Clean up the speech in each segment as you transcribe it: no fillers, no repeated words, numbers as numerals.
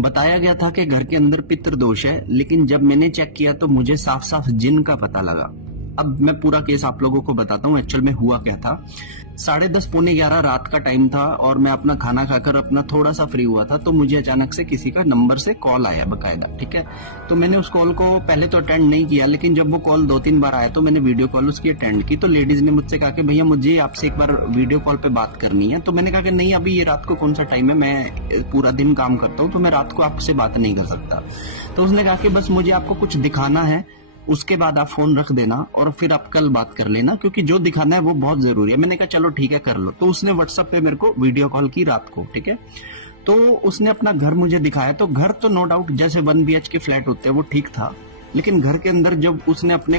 बताया गया था कि घर के अंदर पितृ दोष है, लेकिन जब मैंने चेक किया तो मुझे साफ साफ जिन का पता लगा। अब मैं पूरा केस आप लोगों को बताता हूँ एक्चुअल में हुआ क्या था। 10:30 पौने 11 रात का टाइम था और मैं अपना खाना खाकर अपना थोड़ा सा फ्री हुआ था, तो मुझे अचानक से किसी का नंबर से कॉल आया बकायदा। ठीक है, तो मैंने उस कॉल को पहले तो अटेंड नहीं किया, लेकिन जब वो कॉल 2-3 बार आया तो मैंने वीडियो कॉल उसकी अटेंड की। तो लेडीज ने मुझसे कहा कि भैया मुझे आपसे एक बार वीडियो कॉल पे बात करनी है। तो मैंने कहा कि नहीं, अभी ये रात को कौन सा टाइम है, मैं पूरा दिन काम करता हूँ, तो मैं रात को आपसे बात नहीं कर सकता। तो उसने कहा कि बस मुझे आपको कुछ दिखाना है, उसके बाद आप फोन रख देना और फिर आप कल बात कर लेना, क्योंकि जो दिखाना है वो बहुत जरूरी है। मैंने कहा चलो ठीक है, कर लो। तो उसने व्हाट्सएप पे मेरे को वीडियो कॉल की रात को। ठीक है, तो उसने अपना घर मुझे दिखाया। तो घर तो नो डाउट जैसे 1 BHK फ्लैट होते हैं वो ठीक था, लेकिन घर के अंदर जब उसने अपने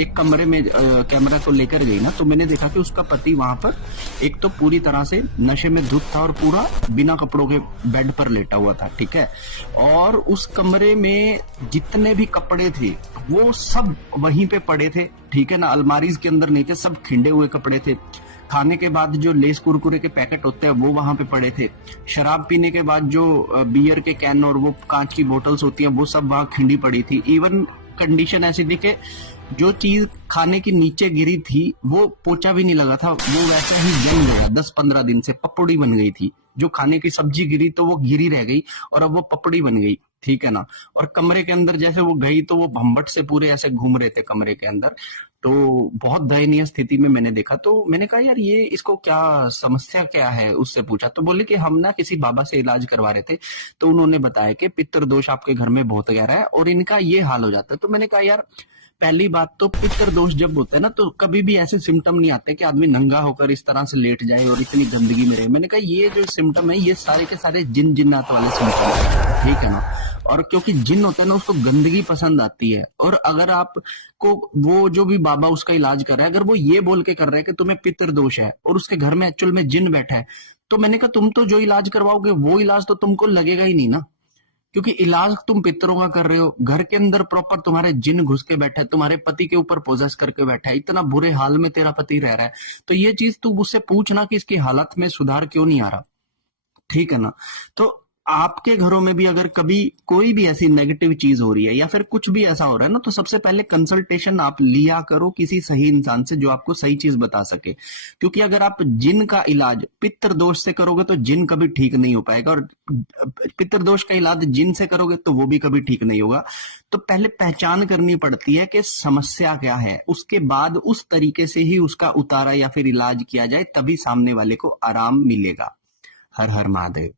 एक कमरे में कैमरा को लेकर गई ना, तो मैंने देखा कि उसका पति वहां पर एक तो पूरी तरह से नशे में धुत था और पूरा बिना कपड़ों के बेड पर लेटा हुआ था। ठीक है, और उस कमरे में जितने भी कपड़े थे वो सब वहीं पे पड़े थे। ठीक है ना, अलमारीज के अंदर नहीं थे, सब खिंडे हुए कपड़े थे। खाने के बाद जो लेस कुरकुरे के पैकेट होते हैं वो वहां पे पड़े थे। शराब पीने के बाद जो बियर के कैन और वो कांच की बोतल्स होती हैं वो सब वहां खिंडी पड़ी थी। इवन कंडीशन ऐसी थी कि जो चीज खाने की नीचे गिरी थी वो पोछा भी नहीं लगा था, वो वैसा ही जम गया। 10-15 दिन से पपड़ी बन गई थी। जो खाने की सब्जी गिरी तो वो गिरी रह गई और अब वो पपड़ी बन गई। ठीक है ना, और कमरे के अंदर जैसे वो गई तो वो भंबट से पूरे ऐसे घूम रहे थे कमरे के अंदर। तो बहुत दयनीय स्थिति में मैंने देखा। तो मैंने कहा यार ये इसको क्या समस्या क्या है, उससे पूछा तो बोले कि हम ना किसी बाबा से इलाज करवा रहे थे, तो उन्होंने बताया कि पितृ दोष आपके घर में बहुत गहरा है और इनका ये हाल हो जाता है। तो मैंने कहा यार पहली बात तो पितृ दोष जब होता है ना तो कभी भी ऐसे सिम्टम नहीं आते कि आदमी नंगा होकर इस तरह से लेट जाए और इतनी गंदगी में रहे। मैंने कहा ये जो सिम्टम है ये सारे के सारे जिन्नात वाले सिम्टम है। ठीक है ना, और क्योंकि जिन होता है ना उसको गंदगी पसंद आती है, और अगर आपको वो जो भी बाबा उसका इलाज कर रहा है अगर वो ये बोल के कर रहा है कि तुम्हें पितृ दोष है और उसके घर में एक्चुअल में जिन बैठा है, तो मैंने कहा तुम तो जो इलाज करवाओगे वो इलाज तो तुमको लगेगा ही नहीं ना, क्योंकि इलाज तुम पितरों का कर रहे हो। घर के अंदर प्रॉपर तुम्हारे जिन घुस के बैठा है, तुम्हारे पति के ऊपर पोजेस करके बैठा है, इतना बुरे हाल में तेरा पति रह रहा है। तो ये चीज तू उससे पूछना कि इसकी हालत में सुधार क्यों नहीं आ रहा। ठीक है ना, तो आपके घरों में भी अगर कभी कोई भी ऐसी नेगेटिव चीज हो रही है या फिर कुछ भी ऐसा हो रहा है ना, तो सबसे पहले कंसल्टेशन आप लिया करो किसी सही इंसान से जो आपको सही चीज बता सके। क्योंकि अगर आप जिन का इलाज पितृ दोष से करोगे तो जिन कभी ठीक नहीं हो पाएगा, और पितृ दोष का इलाज जिन से करोगे तो वो भी कभी ठीक नहीं होगा। तो पहले पहचान करनी पड़ती है कि समस्या क्या है, उसके बाद उस तरीके से ही उसका उतारा या फिर इलाज किया जाए, तभी सामने वाले को आराम मिलेगा। हर हर महादेव।